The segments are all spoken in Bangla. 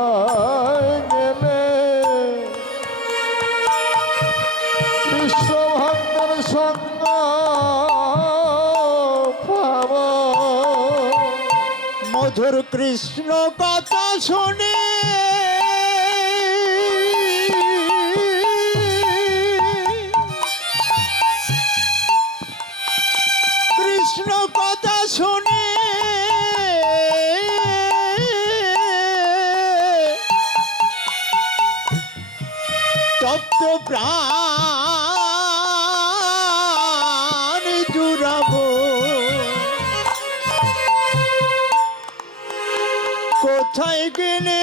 কোথায় গেলে বিশ্বভক্তের সঙ্গ পাব। মধুর কৃষ্ণ কথা শুনে কৃষ্ণ কথা শুনে তপ্ত প্রাণ জুড়াবো। কোথায় গেলে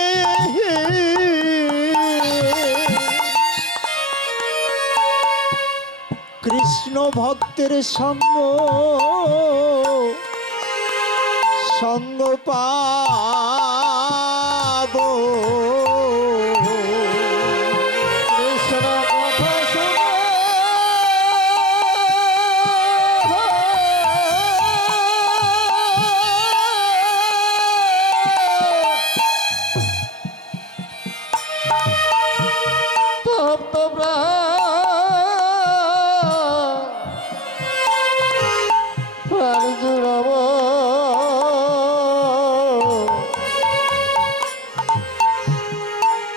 কৃষ্ণ ভক্তের সঙ্গ সঙ্গ পাবো। কৃষ্ণ কথা শুনে তপ্ত প্রাণ জুড়াব।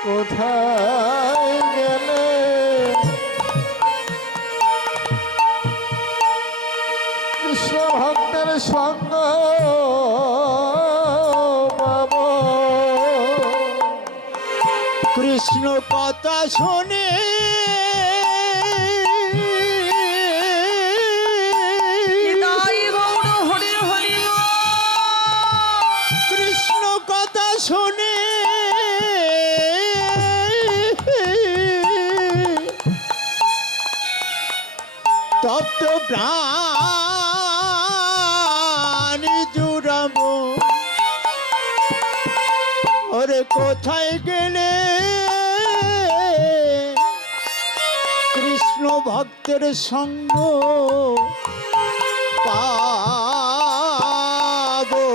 কোথায় গেলে কৃষ্ণ ভক্তের সঙ্গ পাব। কৃষ্ণ কথা শুনে কৃষ্ণ কথা শুনে তপ্ত প্রাণ জুড়াবো। ওরে কোথায় গেলে কৃষ্ণ ভক্তের সঙ্গ পাবো।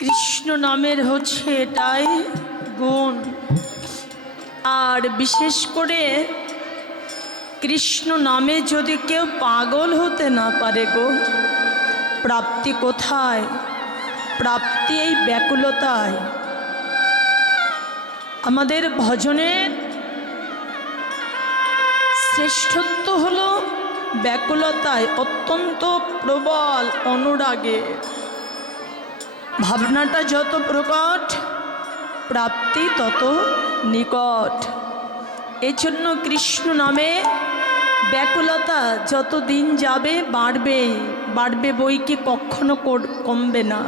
কৃষ্ণ নামের হচ্ছে এটাই গুণ। আর বিশেষ করে কৃষ্ণ নামে যদি কেউ পাগল হতে না পারে গো, প্রাপ্তি কোথায়? প্রাপ্তি এই ব্যাকুলতায়। আমাদের ভজনের শ্রেষ্ঠত্ব হলো ব্যাকুলতায়, অত্যন্ত প্রবল অনুরাগে। ভাবনাটা যত প্রকট, প্রাপ্তি তত নিকট। এজন্য কৃষ্ণ নামে ব্যাকুলতা যত দিন যাবে বাড়বে বাড়বে, বই কি কখনো কমবে না।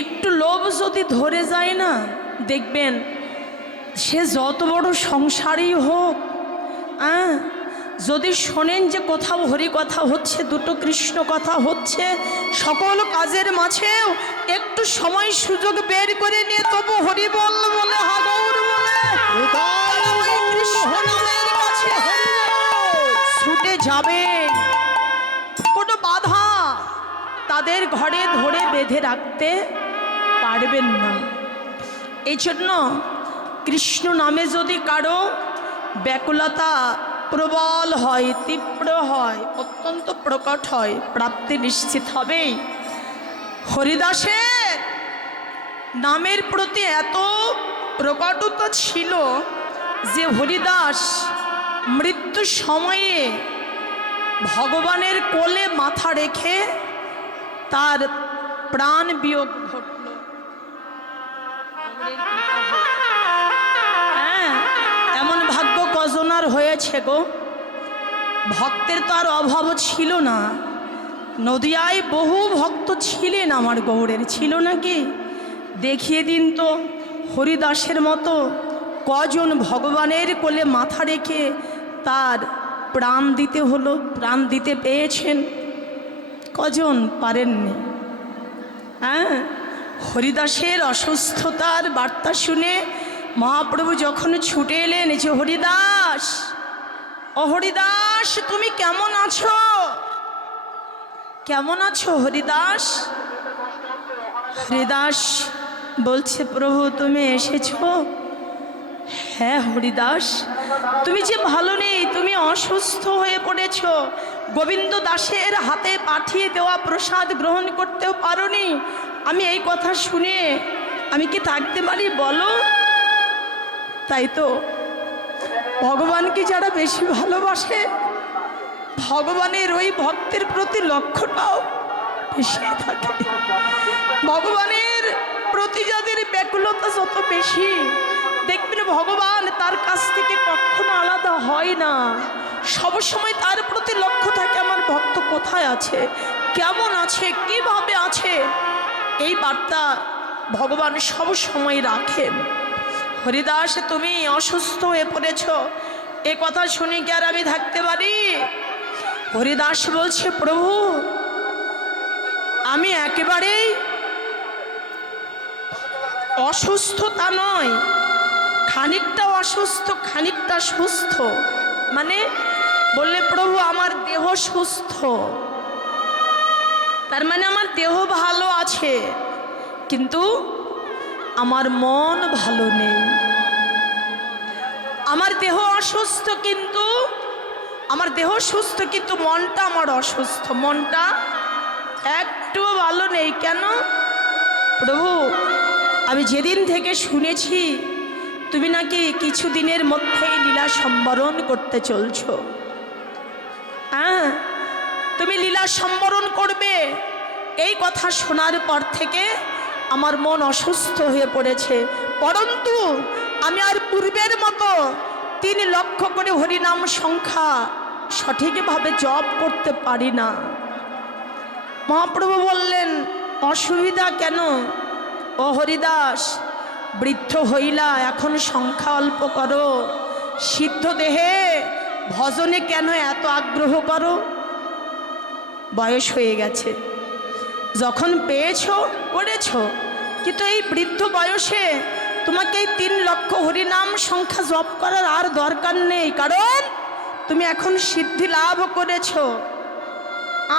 একটু লোভ যদি ধরে যায় না, দেখবেন সে যত বড় সংসারই হোক, যদি শোনেন যে কোথাও হরি কথা হচ্ছে, দুটো কৃষ্ণ কথা হচ্ছে, সকল কাজের মাঝেও একটু সময় সুযোগ বের করে নিয়ে তবু হরি বল বলে হাগৌর বলে কৃষ্ণ নামের কাছে ছুটে যাবে। কোনো বাধা তাদের ঘরে ধরে বেঁধে রাখতে পারবেন না। এই জন্য কৃষ্ণ নামে যদি কারো ব্যাকুলতা প্রবল হয়, তীব্র হয়, অত্যন্ত প্রকট হয়, প্রাপ্তি নিশ্চিত হবেই। হরিদাসের নামের প্রতি এত প্রকটতা ছিল যে হরিদাস মৃত্যু সময়ে ভগবানের কোলে মাথা রেখে তার প্রাণ বিয়োগ ঘটল। হ্যাঁ, এমন ভাগ্য কজনার হয়েছে গো। ভক্তের তো আর অভাব ছিল না। নদিয়ায় বহু ভক্ত ছিলেন আমার গৌড়ের, ছিল নাকি? দেখিয়ে দিন তো হরিদাসের মতো কজন ভগবানের কোলে মাথা রেখে তার প্রাণ দিতে হলো, প্রাণ দিতে পেয়েছেন? কজন পারেননি? হ্যাঁ, হরিদাসের অসুস্থতার বার্তা শুনে মহাপ্রভু যখন ছুটে এলেন যে হরিদাস, ও হরিদাস তুমি কেমন আছো? কেমন আছো হরিদাস? হরিদাস বলছে, প্রভু তুমি এসেছো? হ্যাঁ হরিদাস, তুমি যে ভালো নেই, তুমি অসুস্থ হয়ে পড়েছ, গোবিন্দ দাসের হাতে পাঠিয়ে দেওয়া প্রসাদ গ্রহণ করতেও পারোনি। আমি এই কথা শুনে আমি কি থাকতে পারি বলো? তাই তো ভগবানকে যারা বেশি ভালোবাসে, ভগবানের ওই ভক্তের প্রতি লক্ষ্যটাও বেশি থাকে। ভগবানের প্রতি যাদের ব্যাকুলতা যত বেশি, দেখবেন ভগবান তার কাছ থেকে কখনো আলাদা হয় না। সবসময় তার প্রতি লক্ষ্য থাকে, আমার ভক্ত কোথায় আছে, কেমন আছে, কিভাবে আছে। এই বার্তা ভগবান সব সময় রাখেন। হরিদাস তুমি অসুস্থ হয়ে পড়েছ, এ কথা শুনে কি আর আমি থাকতে পারি? হরিদাস বলছে, প্রভু আমি একেবারেই অসুস্থতা নয়, খানিকটা অসুস্থ খানিকটা সুস্থ। মানে বললে, প্রভু আমার দেহ সুস্থ, তার মানে আমার দেহ ভালো আছে, কিন্তু আমার মন ভালো নেই। আমার দেহ অসুস্থ, কিন্তু আমার দেহ সুস্থ, কিন্তু মনটা আমার অসুস্থ, মনটা একটুও ভালো নেই। কেন? প্রভু আমি যেদিন থেকে শুনেছি তুমি নাকি কিছুদিনের মধ্যেই লীলা সম্বরণ করতে চলছ, হ্যাঁ তুমি লীলা সম্বরণ করবে, এই কথা শোনার পর থেকে আমার মন অসুস্থ হয়ে পড়েছে। পরন্তু আমি আর পূর্বের মতো 3 লক্ষ করে হরিনাম সংখ্যা সঠিকভাবে জপ করতে পারি না। মহাপ্রভু বললেন, অসুবিধা কেন? ও হরিদাস, বৃদ্ধ হইলা, এখন সংখ্যা অল্প করো, সিদ্ধ দেহে ভজনে কেন এত আগ্রহ করো? বয়স হয়ে গেছে, যখন পেয়েছো করেছো, কিন্তু এই বৃদ্ধ বয়সে তোমাকে এই 3 লক্ষ হরিনাম সংখ্যা জপ করার আর দরকার নেই, কারণ তুমি এখন সিদ্ধি লাভ করেছো,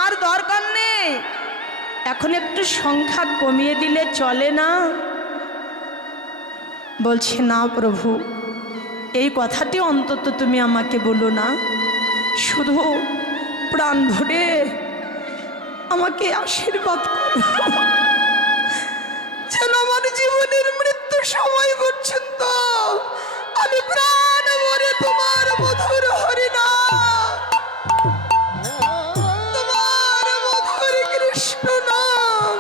আর দরকার নেই। এখন একটু সংখ্যা কমিয়ে দিলে চলে না? বলছে, না প্রভু, এই কথাটি অন্তত তুমি আমাকে বলো না, শুধু প্রাণ ভরে আমাকে আশীর্বাদ করো, যেন আমার জীবনের মৃত্যু সময় পর্যন্ত আমি প্রাণ ভরে তোমার মধুর হরিনাম, তোমার মধুর কৃষ্ণ নাম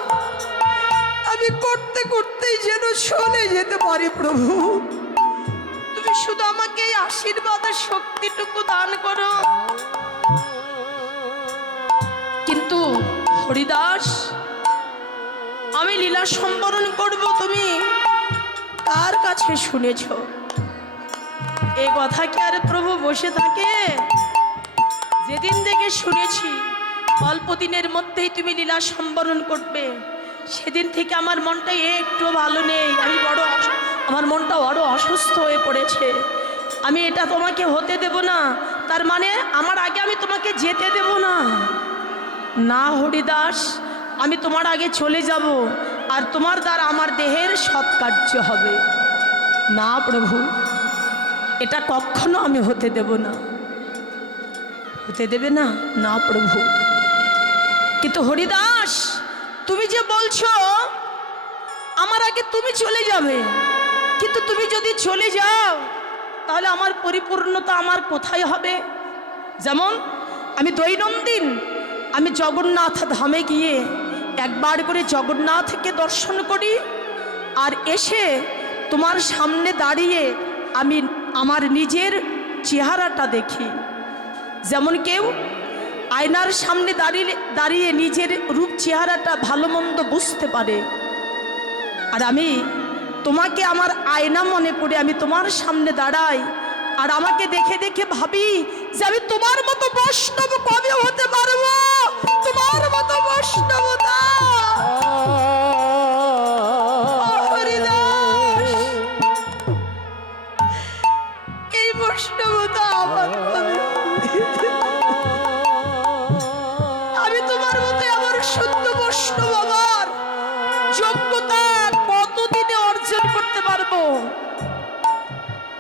আমি করতে করতেই যেন চলে যেতে পারি। প্রভু তুমি শুধু আমাকে এই আশীর্বাদের শক্তিটুকু দান করো। কিন্তু হরিদাস, আমি লীলা সম্বরণ করব তুমি কার কাছে শুনেছ? এই কথা কি আর প্রভু বসে থাকে? যেদিন থেকে শুনেছি অল্প দিনের মধ্যেই তুমি লীলা সম্বরণ করবে, সেদিন থেকে আমার মনটা একটু ভালো নেই। আমার মনটা বড় অসুস্থ হয়ে পড়েছে। আমি এটা তোমাকে হতে দেব না, তার মানে আমার আগে আমি তোমাকে যেতে দেব না। না হরিদাস, আমি তোমার আগে চলে যাব, আর তোমার দ্বারা আমার দেহের সৎকার্য হবে। না প্রভু, এটা কখনো আমি হতে দেব না। হতে দেবে না? না প্রভু। কিন্তু হরিদাস, তুমি যে বলছো আমার আগে তুমি চলে যাবে, কিন্তু তুমি যদি চলে যাও তাহলে আমার পরিপূর্ণতা আমার কোথায় হবে? যেমন আমি দৈনন্দিন আমি জগন্নাথ ধামে গিয়ে একবার করে জগন্নাথকে দর্শন করি, আর এসে তোমার সামনে দাঁড়িয়ে আমি আমার নিজের চেহারাটা দেখি। যেমন কেউ আয়নার সামনে দাঁড়িয়ে নিজের রূপ চেহারাটা ভালো মন্দ বুঝতে পারে, আর আমি তোমাকে আমার আয়না মনে করে আমি তোমার সামনে দাঁড়াই, আর আমাকে দেখে দেখে ভাবি যে আমি তোমার মতো বৈষ্ণব কবে হতে পারবো, তোমার মতো বৈষ্ণবতা। এই বৈষ্ণবতা আমার আমি তোমার মতো আমার শুদ্ধ বৈষ্ণব আমার যোগ্য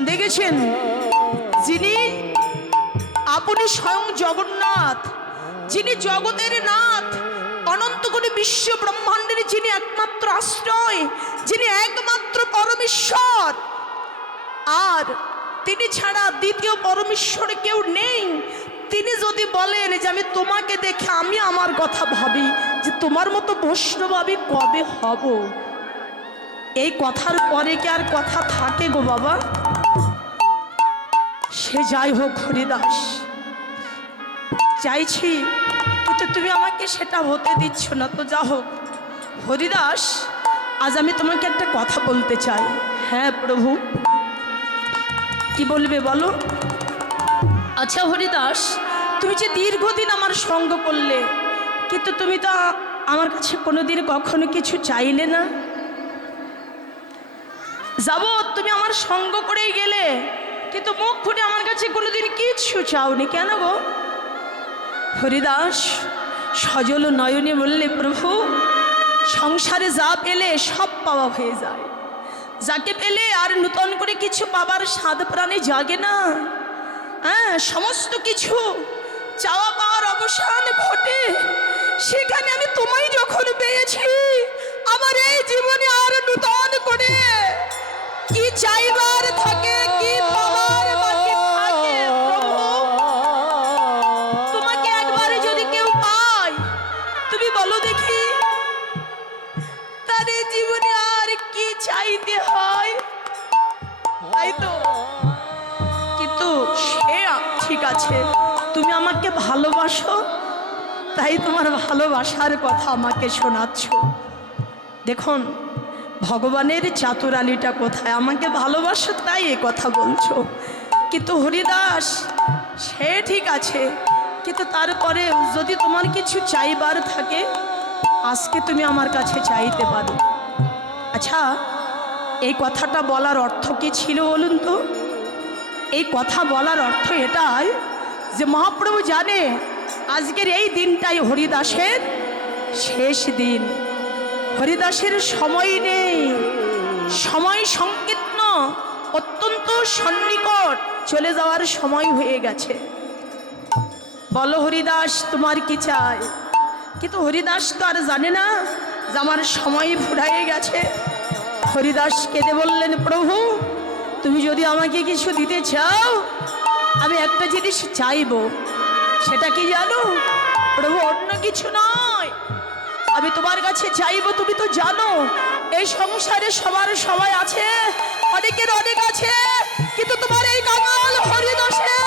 দেখেছেন যিনি আপনি স্বয়ং জগন্নাথ, যিনি জগতের নাথ, অনন্ত কোটি বিশ্ব ব্রহ্মাণ্ডের যিনি একমাত্র আশ্রয়, যিনি একমাত্র পরমেশ্বর, আর তিনি ছাড়া দ্বিতীয় পরমেশ্বর কেউ নেই। তিনি যদি বলেন যে আমি তোমাকে দেখে আমি আমার কথা ভাবি যে তোমার মতো বৈষ্ণব আমি কবে হব, এই কথার পরে কি আর কথা থাকে গো বাবা? সে যাই হোক হরিদাস, চাইছি কিন্তু তুমি আমাকে সেটা হতে দিচ্ছ না। তো যা হোক হরিদাস, আজ আমি তোমাকে একটা কথা বলতে চাই। হ্যাঁ প্রভু, কি বলবে বলো? আচ্ছা হরিদাস, তুমি যে দীর্ঘদিন আমার সঙ্গ করলে, কিন্তু তুমি তো আমার কাছে কোনোদিন কখনো কিছু চাইলে না। যাবো তুমি আমার সঙ্গ করেই গেলে, কিন্তু মুখ ফুটে আমার কাছে কোনোদিন কিচ্ছু চাওনি, কেন গো? হরিদাস সজল নয়নে বললে, প্রভু সংসারে যা পেলে সব পাওয়া হয়ে যায়, যাকে পেলে আর নূতন করে কিছু পাবার স্বাদ প্রাণে জাগে না। হ্যাঁ, সমস্ত কিছু চাওয়া পাওয়ার অবসান ঘটে, সেখানে আমি তোমায় যখন পেয়েছি, আমার এই জীবনে আর নূতন করে কি চাইবার থাকে, কি পাবার বাকি থাকে? প্রভু তোমাকে একবারে যদি কেউ পায়, তুমি বলো দেখি তার এই জীবনে আর কি চাইতে হয়? তাই তো, কিন্তু সে ঠিক আছে, তুমি আমাকে ভালোবাসো, তাই তোমার ভালোবাসার কথা আমাকে শোনাচ্ছ। দেখুন ভগবানের চাতুরালিটা কোথায়, আমাকে ভালোবাসো তাই এ কথা বলছো। কিন্তু হরিদাস সে ঠিক আছে, কিন্তু তারপরে যদি তোমার কিছু চাইবার থাকে, আজকে তুমি আমার কাছে চাইতে পারো। আচ্ছা, এই কথাটা বলার অর্থ কি ছিল বলুন তো? এই কথা বলার অর্থ এটাই যে মহাপ্রভু জানে আজকের এই দিনটাই হরিদাসের শেষ দিন। হরিদাসের সময় নেই, সময় সংকীর্ণ, অত্যন্ত সন্নিকট, চলে যাওয়ার সময় হয়ে গেছে। বলো হরিদাস তোমার কি চাই? কিন্তু হরিদাস তো আর জানে না যে আমার সময় ফুরাইয়ে গেছে। হরিদাস কেঁদে বললেন, প্রভু তুমি যদি আমাকে কিছু দিতে চাও, আমি একটা জিনিস চাইব। সেটা কি জানো প্রভু? অন্য কিছু নয়, আমি তোমার কাছে চাইব। তুমি তো জানো এই সংসারে সবার সবাই আছে, অনেকের অনেক আছে, কিন্তু তোমার এই কাঙাল হরিদাসে,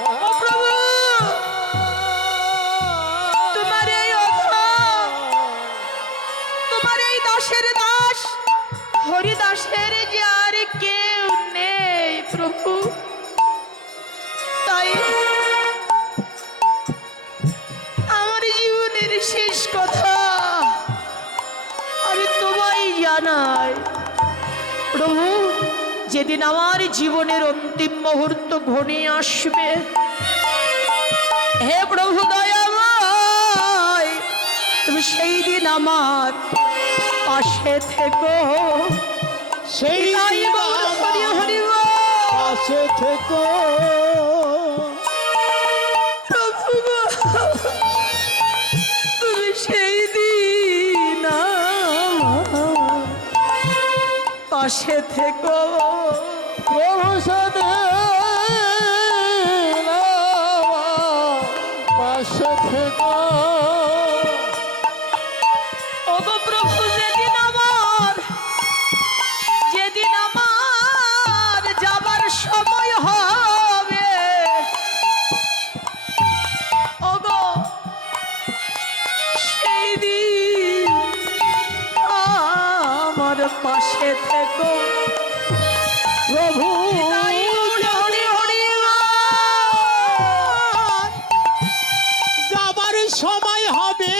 ও প্রভু তোমার এই তোমার এই দাসের দাস হরিদাসের যে আর কেউ নেই প্রভু। তাই আমার জীবনের শেষ কথা আমি তোমায় জানাই প্রভু। যেদিন আমার জীবনের অন্তিম মুহূর্ত ঘনিয়ে আসবে, হে প্রভু দয়াময়, তুমি সেই দিন আমার পাশে থেকো, সেই হরি হরি পাশে থেকো। প্রভু তুমি সেই দিন আমার পাশে থেকো। প্রভু সাথে পাশে থেকো। ওগো প্রভু যেদিন আমার যাবার সময় হবে, ওগো সেই দিন আমার পাশে থেকো প্রভু যাবার সময় হবে,